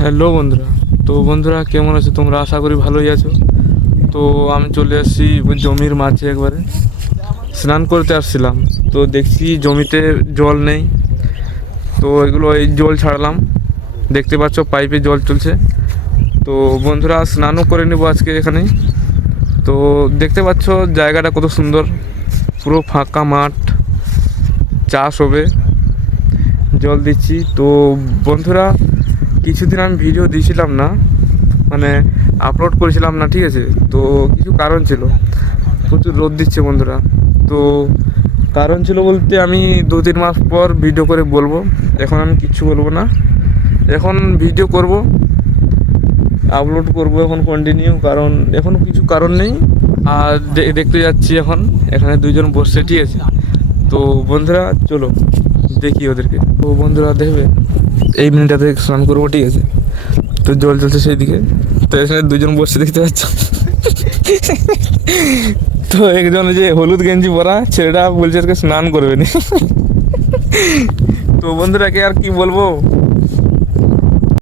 Hello বন্ধুরা। তো বন্ধুরা কেমন আছো তোমরা? আশা করি ভালোই আছো। তো আমি চলে আসছি ওই জমির মাঝে, একবারে স্নান করতে আসছিলাম। তো দেখছি জমিতে জল নেই। তো এগুলো এই জল ছাড়লাম, দেখতে পাচ্ছ পাইপে জল চলছে। তো বন্ধুরা স্নানও করে নেবো আজকে এখানে। তো দেখতে পাচ্ছ জায়গাটা কত সুন্দর, পুরো ফাঁকা মাঠ, চাষ হবে, জল দিচ্ছি। তো বন্ধুরা কিছুদিন আমি ভিডিও দিয়েছিলাম না, মানে আপলোড করেছিলাম না, ঠিক আছে? তো কিছু কারণ ছিল, প্রচুর রোদ দিচ্ছে বন্ধুরা। তো কারণ ছিল বলতে আমি 2-3 মাস পর ভিডিও করে বলবো। এখন আমি কিচ্ছু বলবো না, এখন ভিডিও করব, আপলোড করব এখন কন্টিনিউ, কারণ এখন কিছু কারণ নেই। আর দেখতে যাচ্ছি এখন, এখানে দুইজন বসছে, ঠিক আছে? তো বন্ধুরা চলো দেখি ওদেরকে। তো বন্ধুরা দেখবে এই মিনিটাতে স্নান করবো, ঠিক আছে? তো জল চলছে সেই দিকে। তো এখানে দুজন বসে দেখতে পাচ্ছ। তো একজন যে হলুদ গেঞ্জি পরা ছেলেটা বলছে আজকে স্নান করবে না। তো বন্ধুরাকে আর কি বলবো,